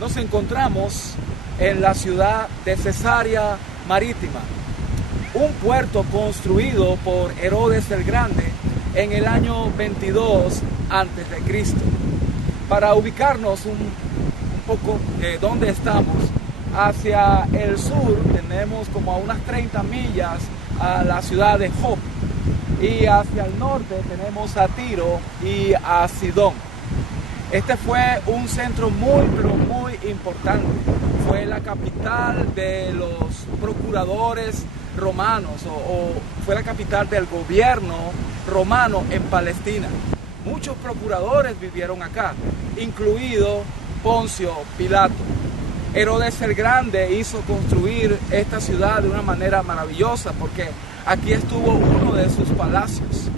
Nos encontramos en la ciudad de Cesarea Marítima, un puerto construido por Herodes el Grande en el año 22 a.C. Para ubicarnos un poco de dónde estamos, hacia el sur tenemos como a unas 30 millas a la ciudad de Jope, y hacia el norte tenemos a Tiro y a Sidón. Este fue un centro pero muy importante. Fue la capital de los procuradores romanos o fue la capital del gobierno romano en Palestina. Muchos procuradores vivieron acá, incluido Poncio Pilato. Herodes el Grande hizo construir esta ciudad de una manera maravillosa porque aquí estuvo uno de sus palacios.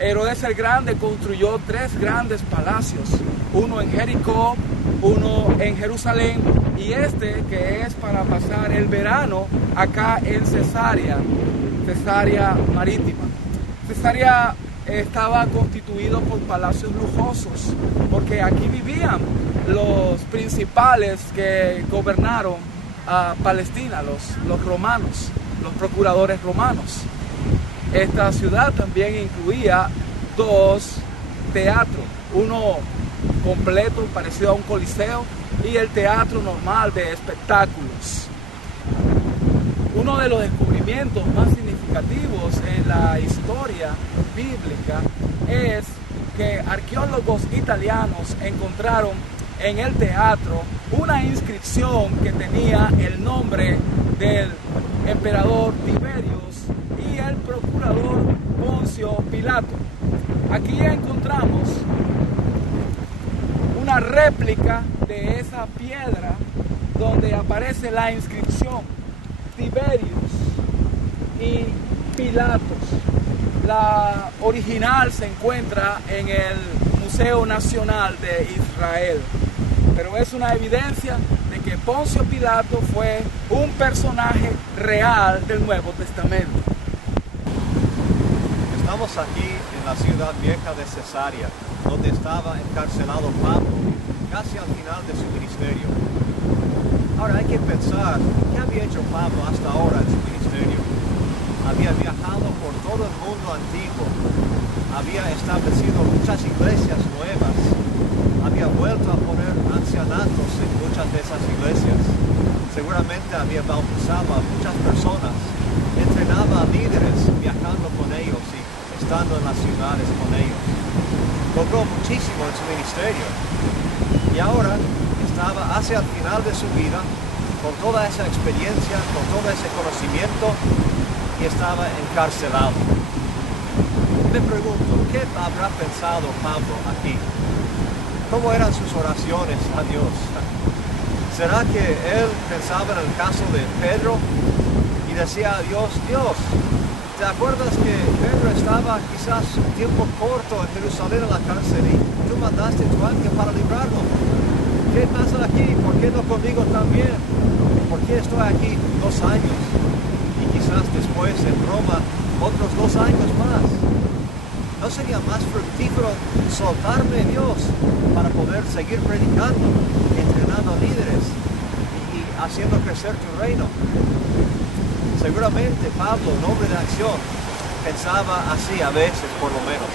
Herodes el Grande construyó 3 grandes palacios, uno en Jericó, uno en Jerusalén y este que es para pasar el verano acá en Cesarea Marítima. Cesarea estaba constituido por palacios lujosos porque aquí vivían los principales que gobernaron a Palestina, los romanos, los procuradores romanos. Esta ciudad también incluía 2 teatros, uno completo parecido a un coliseo y el teatro normal de espectáculos. Uno de los descubrimientos más significativos en la historia bíblica es que arqueólogos italianos encontraron en el teatro una inscripción que tenía el nombre del emperador Tiberius y el procurador Poncio Pilato. Aquí encontramos una réplica de esa piedra donde aparece la inscripción Tiberius y Pilatos. La original se encuentra en el Museo Nacional de Israel, pero es una evidencia de que Poncio Pilato fue un personaje real del Nuevo Testamento. Estamos aquí en la ciudad vieja de Cesarea, donde estaba encarcelado Pablo, casi al final de su ministerio. Ahora hay que pensar, ¿qué había hecho Pablo hasta ahora en su ministerio? Había viajado por todo el mundo antiguo, había establecido muchas iglesias nuevas, había vuelto a poner ancianatos en muchas de esas iglesias, seguramente había bautizado a muchas personas, entrenaba a líderes viajando con ellos y estando en las ciudades con ellos. Logró muchísimo en su ministerio y ahora estaba hacia el final de su vida con toda esa experiencia, con todo ese conocimiento y estaba encarcelado. Me pregunto, ¿qué habrá pensado Pablo aquí? ¿Cómo eran sus oraciones a Dios? ¿Será que él pensaba en el caso de Pedro y decía a Dios, Dios, ¿te acuerdas que Pedro estaba quizás un tiempo corto en Jerusalén en la cárcel y tú mandaste tu ángel para librarlo? ¿Qué pasa aquí? ¿Por qué no conmigo también? ¿Por qué estoy aquí 2 años? Y quizás después en Roma otros 2 años más. ¿No sería más fructífero soltarme, Dios, para poder seguir predicando, entrenando líderes y haciendo crecer tu reino? Seguramente Pablo, un hombre de acción, pensaba así a veces, por lo menos.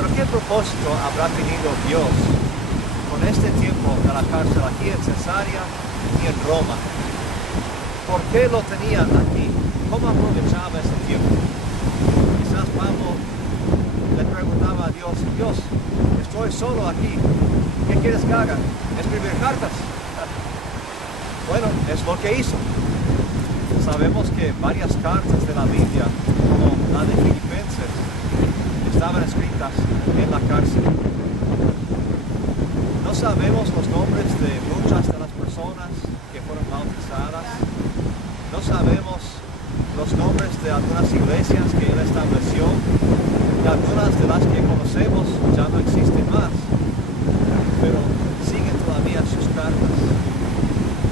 Pero ¿qué propósito habrá tenido Dios con este tiempo de la cárcel aquí en Cesarea y en Roma? ¿Por qué lo tenían aquí? ¿Cómo aprovechaba ese tiempo? Quizás Pablo le preguntaba a Dios, Dios, estoy solo aquí, ¿qué quieres que haga? ¿Escribir cartas? Bueno, es lo que hizo. Sabemos que varias cartas de la Biblia, como la de Filipenses, estaban escritas en la cárcel. No sabemos los nombres de muchas de las personas que fueron bautizadas. No sabemos los nombres de algunas iglesias que él estableció y algunas de las que conocemos ya no existen más, pero siguen todavía sus cartas.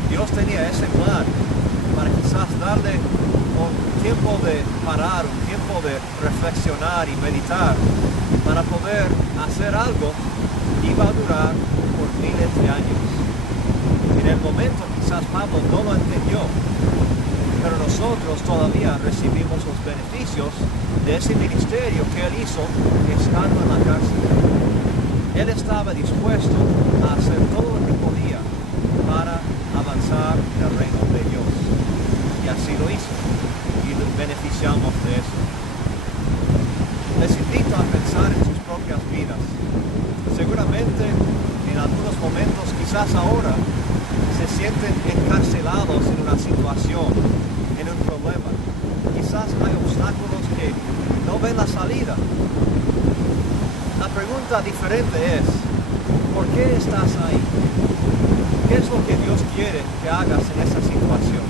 Dios tenía ese plan para quizás darle un tiempo de parar, un tiempo de reflexionar y meditar para poder hacer algo que iba a durar por miles de años. momento quizás Pablo no lo entendió, pero nosotros todavía recibimos los beneficios de ese ministerio que él hizo estando en la cárcel. Él estaba dispuesto a hacer todo lo que podía para avanzar en el reino de Dios. Y así lo hizo. Y nos beneficiamos de eso. Les invito a pensar en sus propias vidas. Seguramente en algunos momentos, quizás ahora, se sienten encarcelados en una situación, en un problema. Quizás hay obstáculos que no ven la salida. La pregunta diferente es, ¿por qué estás ahí? ¿Qué es lo que Dios quiere que hagas en esa situación?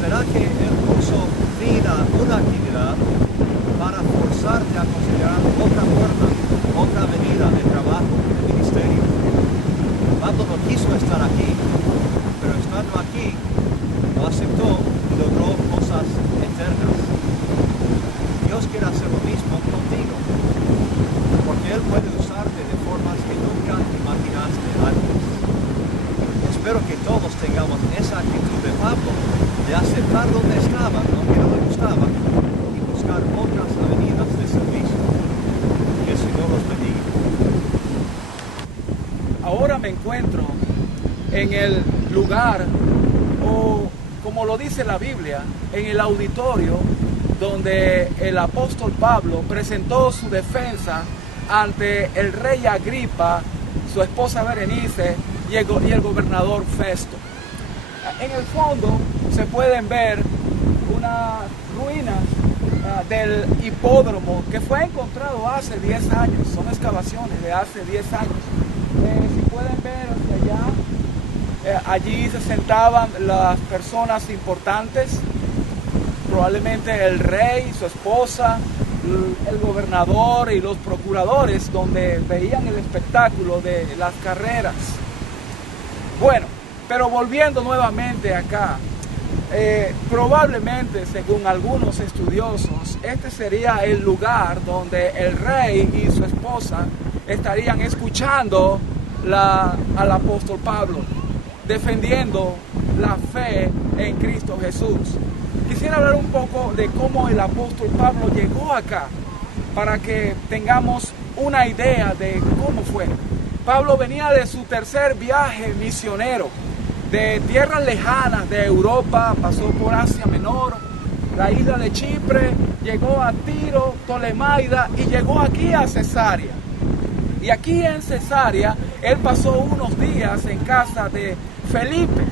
¿Será que Él puso fin a una actividad para forzarte a considerar otra puerta, otra avenida de trabajo, de ministerio? Pablo no quiso estar aquí, pero estando aquí, lo aceptó y logró cosas eternas. Dios quiere hacer lo mismo contigo, porque Él puede usarte de formas que nunca imaginaste antes. Espero que todos tengamos esa actitud de Pablo, de aceptar donde estaba, aunque no le gustaba, y buscar otras avenidas de servicio. Que el Señor los bendiga. Ahora me encuentro en el lugar, o como lo dice la Biblia, en el auditorio donde el apóstol Pablo presentó su defensa ante el rey Agripa, su esposa Berenice y el gobernador Festo. En el fondo se pueden ver unas ruinas del hipódromo que fue encontrado hace 10 años, son excavaciones de hace 10 años. Si pueden ver hacia allá, allí se sentaban las personas importantes, probablemente el rey, su esposa, el gobernador y los procuradores, donde veían el espectáculo de las carreras. Bueno, pero volviendo nuevamente acá, probablemente, según algunos estudiosos, este sería el lugar donde el rey y su esposa estarían escuchando al apóstol Pablo, defendiendo la fe en Cristo Jesús. Quisiera hablar un poco de cómo el apóstol Pablo llegó acá, para que tengamos una idea de cómo fue. Pablo venía de su tercer viaje misionero, de tierras lejanas de Europa, pasó por Asia Menor, la isla de Chipre, llegó a Tiro, Tolemaida y llegó aquí a Cesarea. Y aquí en Cesarea, él pasó unos días en casa de Felipe.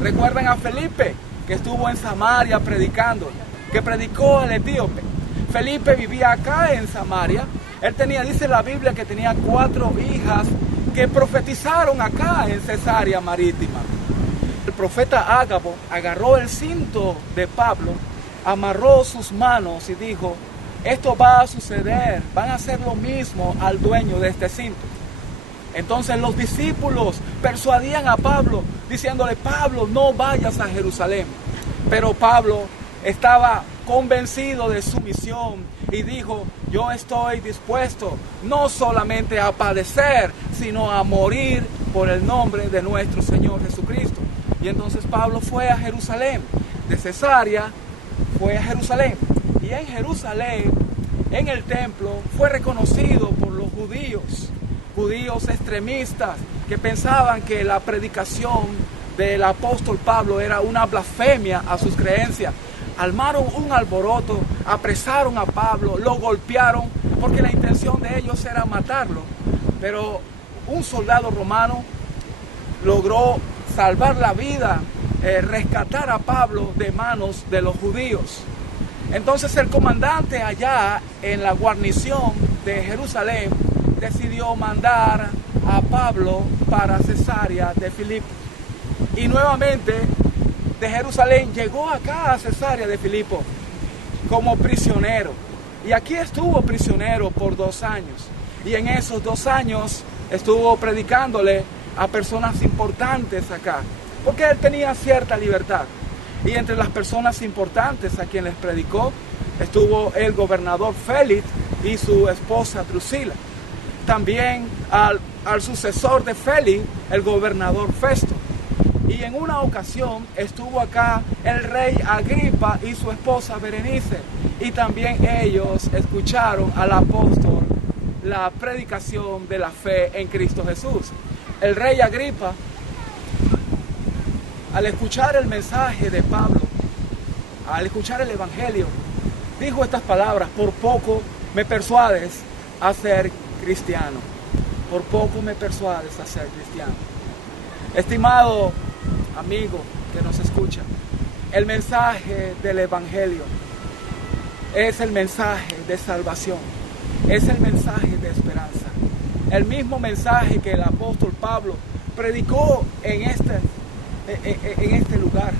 ¿Recuerdan a Felipe? Que estuvo en Samaria predicando, que predicó al etíope. Felipe vivía acá en Samaria. Él tenía, dice la Biblia, que tenía 4 hijas que profetizaron acá en Cesarea Marítima. El profeta Ágabo agarró el cinto de Pablo, amarró sus manos y dijo: esto va a suceder, van a hacer lo mismo al dueño de este cinto. Entonces los discípulos persuadían a Pablo, diciéndole: Pablo, no vayas a Jerusalén. Pero Pablo estaba convencido de su misión y dijo: yo estoy dispuesto no solamente a padecer, sino a morir por el nombre de nuestro Señor Jesucristo. Y entonces Pablo fue a Jerusalén, de Cesarea fue a Jerusalén. Y en Jerusalén, en el templo, fue reconocido por los judíos extremistas que pensaban que la predicación del apóstol Pablo era una blasfemia a sus creencias. Armaron un alboroto, apresaron a Pablo, lo golpearon, porque la intención de ellos era matarlo. Pero un soldado romano logró salvar la vida, rescatar a Pablo de manos de los judíos. Entonces el comandante allá en la guarnición de Jerusalén decidió mandar a Pablo para Cesarea de Filipo. Y nuevamente de Jerusalén llegó acá a Cesarea de Filipo como prisionero. Y aquí estuvo prisionero por 2 años. Y en esos 2 años estuvo predicándole a personas importantes acá, porque él tenía cierta libertad. Y entre las personas importantes a quien les predicó estuvo el gobernador Félix y su esposa Drusila. También al sucesor de Félix, el gobernador Festo. Y en una ocasión estuvo acá el rey Agripa y su esposa Berenice. Y también ellos escucharon al apóstol la predicación de la fe en Cristo Jesús. El rey Agripa, al escuchar el mensaje de Pablo, al escuchar el evangelio, dijo estas palabras: por poco me persuades a ser cristiano. Por poco me persuades a ser cristiano. Estimado amigo que nos escucha, el mensaje del evangelio es el mensaje de salvación, es el mensaje de esperanza. El mismo mensaje que el apóstol Pablo predicó en este lugar,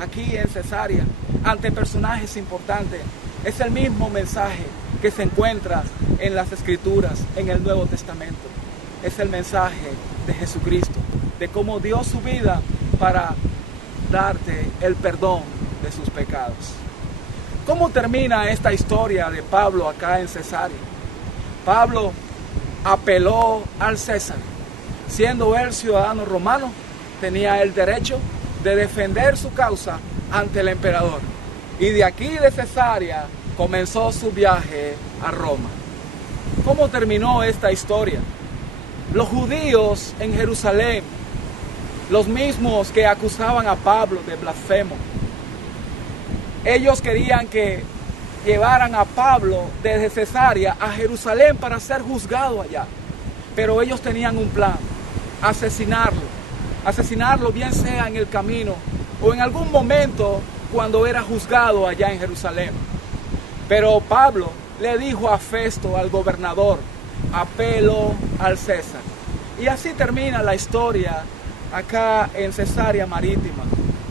aquí en Cesarea, ante personajes importantes. Es el mismo mensaje que se encuentra en las Escrituras, en el Nuevo Testamento. Es el mensaje de Jesucristo, de cómo dio su vida para darte el perdón de sus pecados. ¿Cómo termina esta historia de Pablo acá en Cesarea? Pablo apeló al César. Siendo él ciudadano romano, tenía el derecho de defender su causa ante el emperador. Y de aquí de Cesarea comenzó su viaje a Roma. ¿Cómo terminó esta historia? Los judíos en Jerusalén, los mismos que acusaban a Pablo de blasfemo, ellos querían que llevaran a Pablo desde Cesarea a Jerusalén para ser juzgado allá. Pero ellos tenían un plan: asesinarlo bien sea en el camino o en algún momento cuando era juzgado allá en Jerusalén. Pero Pablo le dijo a Festo, al gobernador: apelo al César. Y así termina la historia acá en Cesarea Marítima.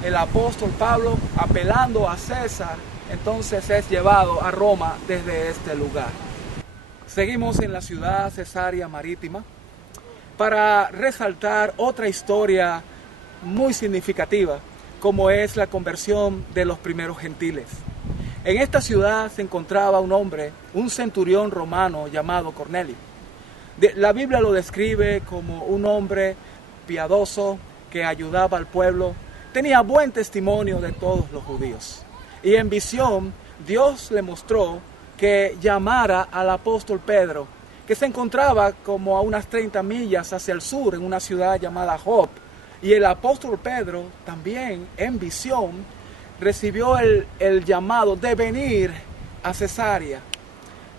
El apóstol Pablo, apelando a César, entonces es llevado a Roma desde este lugar. Seguimos en la ciudad Cesarea Marítima para resaltar otra historia muy significativa, como es la conversión de los primeros gentiles. En esta ciudad se encontraba un hombre, un centurión romano llamado Cornelio. La Biblia lo describe como un hombre piadoso que ayudaba al pueblo, tenía buen testimonio de todos los judíos. Y en visión, Dios le mostró que llamara al apóstol Pedro, que se encontraba como a unas 30 millas hacia el sur, en una ciudad llamada Jope. Y el apóstol Pedro también en visión recibió el llamado de venir a Cesarea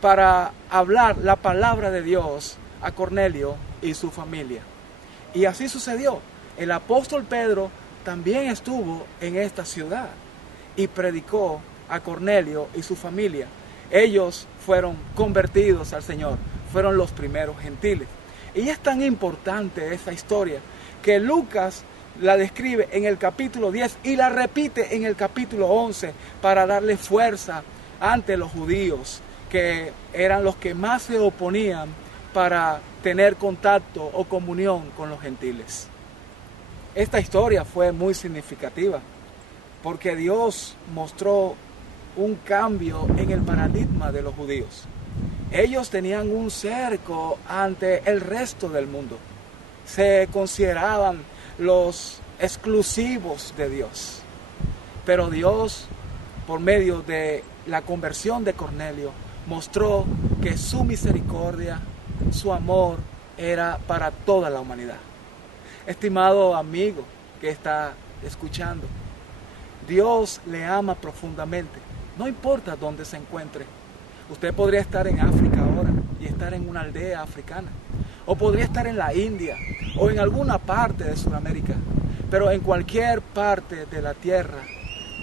para hablar la palabra de Dios a Cornelio y su familia. Y así sucedió. El apóstol Pedro también estuvo en esta ciudad y predicó a Cornelio y su familia. Ellos fueron convertidos al Señor, fueron los primeros gentiles. Y es tan importante esta historia que Lucas la describe en el capítulo 10 y la repite en el capítulo 11 para darle fuerza ante los judíos, que eran los que más se oponían para tener contacto o comunión con los gentiles. Esta historia fue muy significativa porque Dios mostró un cambio en el paradigma de los judíos. Ellos tenían un cerco ante el resto del mundo. Se consideraban los exclusivos de Dios. Pero Dios, por medio de la conversión de Cornelio, mostró que su misericordia, su amor, era para toda la humanidad. Estimado amigo que está escuchando, Dios le ama profundamente, no importa dónde se encuentre. Usted podría estar en África ahora y estar en una aldea africana, o podría estar en la India o en alguna parte de Sudamérica, pero en cualquier parte de la tierra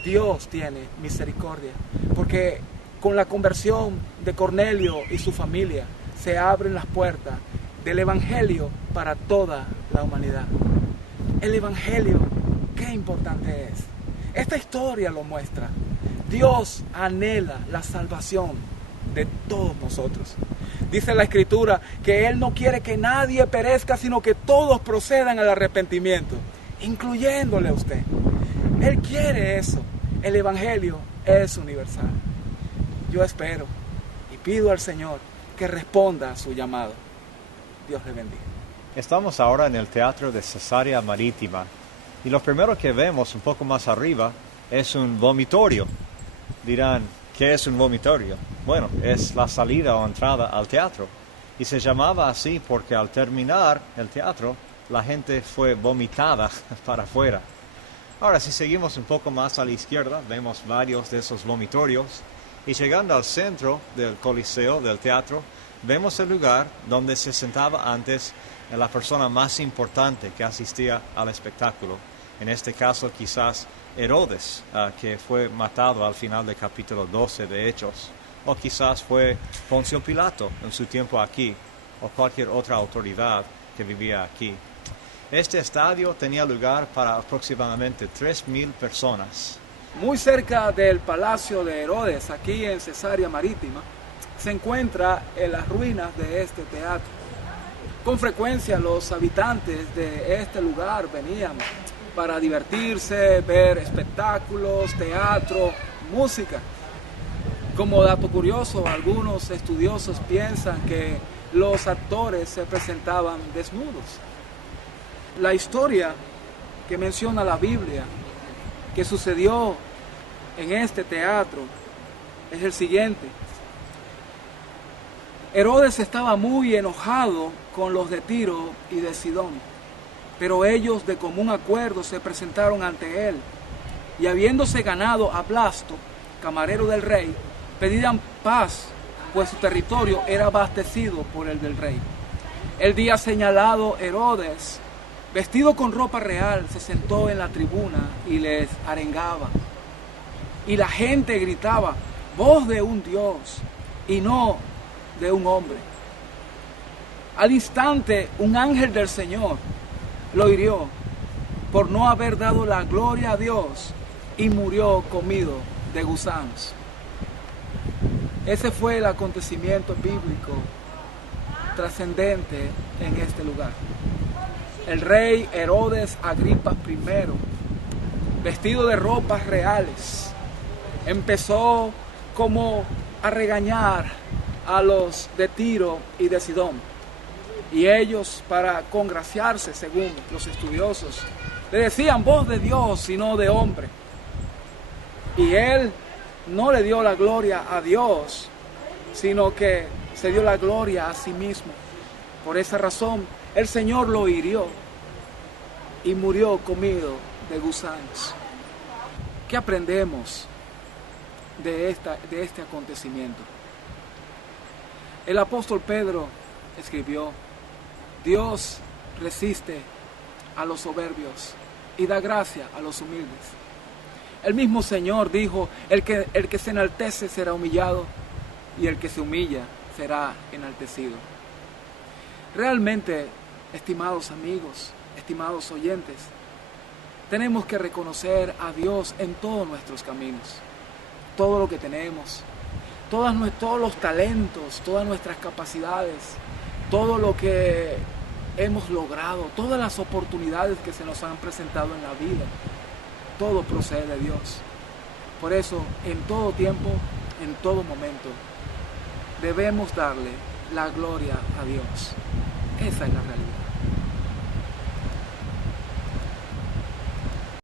Dios tiene misericordia, porque con la conversión de Cornelio y su familia se abren las puertas del Evangelio para toda la humanidad. El Evangelio, qué importante es. Esta historia lo muestra. Dios anhela la salvación de todos nosotros. Dice la Escritura que Él no quiere que nadie perezca, sino que todos procedan al arrepentimiento, incluyéndole a usted. Él quiere eso. El Evangelio es universal. Yo espero y pido al Señor que responda a su llamado. Dios le bendiga. Estamos ahora en el Teatro de Cesarea Marítima Y lo primero que vemos un poco más arriba es un vomitorio. Dirán, ¿qué es un vomitorio? Bueno, es la salida o entrada al teatro. Y se llamaba así porque al terminar el teatro, la gente fue vomitada para afuera. Ahora, si seguimos un poco más a la izquierda, vemos varios de esos vomitorios. Y llegando al centro del coliseo, del teatro, vemos el lugar donde se sentaba antes la persona más importante que asistía al espectáculo. En este caso, quizás Herodes, que fue matado al final del capítulo 12 de Hechos. O quizás fue Poncio Pilato en su tiempo aquí, o cualquier otra autoridad que vivía aquí. Este estadio tenía lugar para aproximadamente 3,000 personas. Muy cerca del palacio de Herodes, aquí en Cesarea Marítima, se encuentra en las ruinas de este teatro. Con frecuencia los habitantes de este lugar venían para divertirse, ver espectáculos, teatro, música. Como dato curioso, algunos estudiosos piensan que los actores se presentaban desnudos. La historia que menciona la Biblia que sucedió en este teatro es el siguiente. Herodes estaba muy enojado con los de Tiro y de Sidón, pero ellos de común acuerdo se presentaron ante él y habiéndose ganado a Blasto, camarero del rey, pedían paz, pues su territorio era abastecido por el del rey. El día señalado, Herodes, vestido con ropa real, se sentó en la tribuna y les arengaba. Y la gente gritaba, voz de un Dios y no de un hombre. Al instante, un ángel del Señor lo hirió por no haber dado la gloria a Dios y murió comido de gusanos. Ese fue el acontecimiento bíblico trascendente en este lugar. El rey Herodes Agripa I, vestido de ropas reales, empezó como a regañar a los de Tiro y de Sidón. Y ellos, para congraciarse, según los estudiosos, le decían voz de Dios y no de hombre. Y él no le dio la gloria a Dios, sino que se dio la gloria a sí mismo. Por esa razón, el Señor lo hirió y murió comido de gusanos. ¿Qué aprendemos de este acontecimiento? El apóstol Pedro escribió, Dios resiste a los soberbios y da gracia a los humildes. El mismo Señor dijo, el que se enaltece será humillado y el que se humilla será enaltecido. Realmente, estimados amigos, estimados oyentes, tenemos que reconocer a Dios en todos nuestros caminos, todo lo que tenemos, todos los talentos, todas nuestras capacidades, todo lo que hemos logrado, todas las oportunidades que se nos han presentado en la vida, todo procede de Dios. Por eso, en todo tiempo, en todo momento, debemos darle la gloria a Dios. Esa es la realidad.